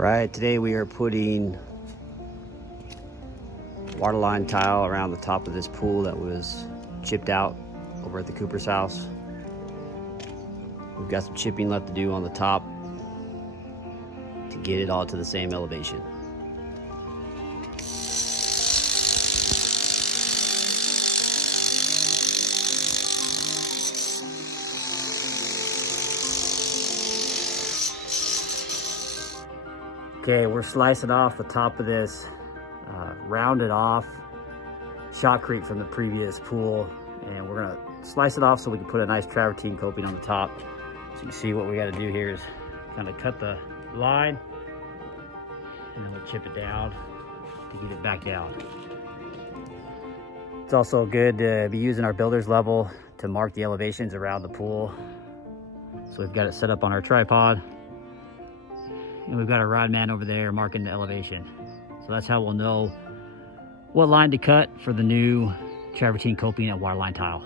Alright, today we are putting waterline tile around the top of this pool that was chipped out over at the Cooper's house. We've got some chipping left to do on the top to get it all to the same elevation. Okay, we're slicing off the top of this rounded off shotcrete from the previous pool, and we're gonna slice it off so we can put a nice travertine coping on the top. So you can see what we got to do here is kind of cut the line, and then we'll chip it down to get it back down. It's also good to be using our builder's level to mark the elevations around the pool. So we've got it set up on our tripod, and we've got our rod man over there marking the elevation. So that's how we'll know what line to cut for the new travertine coping and waterline tile.